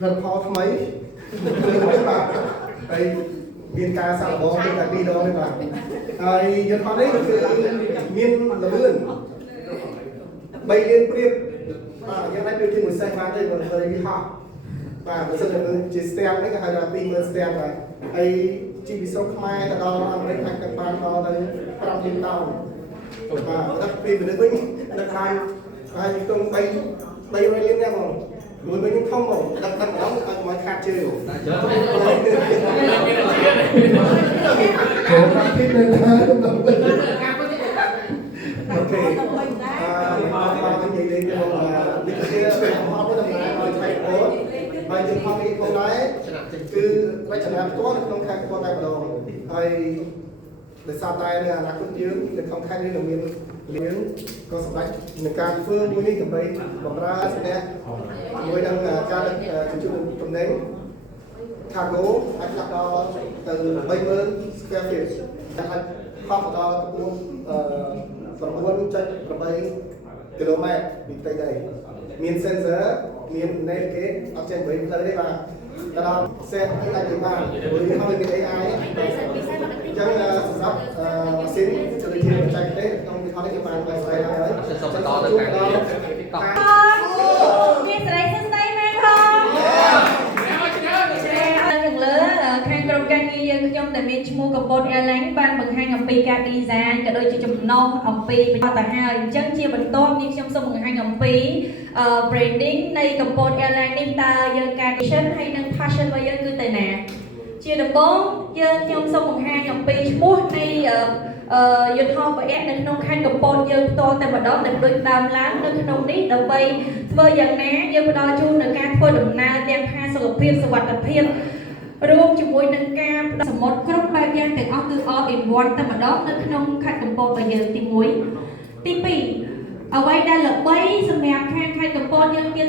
ផលថ្មីបាទហើយមានការសាកល្បងទៅតែ2 ដងទេបាទហើយយន្តហោះនេះគឺមានលឿន3 លានព្រៀបបាទយ៉ាងណាដូចជាមួយសេះបានទេបើទៅហោះបាទបើសិនជាស្ទះនេះគេហៅថា20000ស្ទះបាទហើយជីវិសុខខ្មែរទៅដល់អាមេរិកអាចទៅបានដល់ទៅ5 លានដងបាទដល់ពីមនុស្សវិញនៅខាងហើយខ្ទង់300 លានដែរបងមួយវិញធំបងដឹកម្ដងឲ្យមកខាត់ជើងចូលតាមទីនៅណាអូខេមកនិយាយលេងទៅនេះជាអត់ដំណើរឲ្យថៃអូនហើយយើងផងនេះផងដែរគឺរចនាផ្ទាល់នៅក្នុងខេត្តកំពតតែម្ដងហើយដោយសារតែនៅអនាគតយើងនៅក្នុងខេត្តនេះនឹងមានលៀងក៏សម្រាប់នឹងការធ្វើមួយនេះដើម្បីបម្រើស្នាក់មួយនឹងការជញ្ជូនតំណែង cargo អាចដាក់ដល់ទៅ 30000 square feet អាចខុសដល់កម្ពស់ 9.8 គីឡូម៉ែត្រពីផ្ទៃដីមាន sensor មាន navigate អត់ចេះវិញផ្លូវទេបាទដល់ set អាចទៅបានព្រោះយើងមាន AI អញ្ចឹងសម្រាប់ម៉ាស៊ីនជួយជាបច្ចេកទេសក្នុងវិធីនេះគេបានបែរស្រាយហើយចឹងតទៅការមានស្រីសស្ដីមែនផងខាងលើខាងក្រុមការងារយើងខ្ញុំដែលមានឈ្មោះកំពត Airline បានបង្ហាញអំពីការ design ក៏ដូចជាចំណងអំពីបន្តទៅហើយអញ្ចឹងជាបន្ទាប់នេះខ្ញុំសូមបង្ហាញអំពី branding នៃកំពត Airline នេះតើយើងការ vision ហើយនិង passion របស់យើងគឺទៅណាជាដំបូងខ្ញុំសូមបង្ហាញអំពីឈ្មោះនៃយន្តហោះ BX នៅក្នុងខេត្តកំពតយើងផ្ទាល់តែម្ដងដែលដូចដើមឡើងនៅក្នុងនេះដើម្បីធ្វើយ៉ាងណាយើងផ្ដល់ជូននៅការធ្វើដំណើរទាំងផាសុខភាពសុវត្ថិភាពរួមជាមួយនឹងការសមុទ្រគ្រប់បែបយ៉ាងទាំងអស់គឺ all in one តែម្ដងនៅក្នុងខេត្តកំពតរបស់យើងទី1ទី2អ្វីដែលល្បីសម្រាប់ខាងខេត្តកំពតយើងទៀត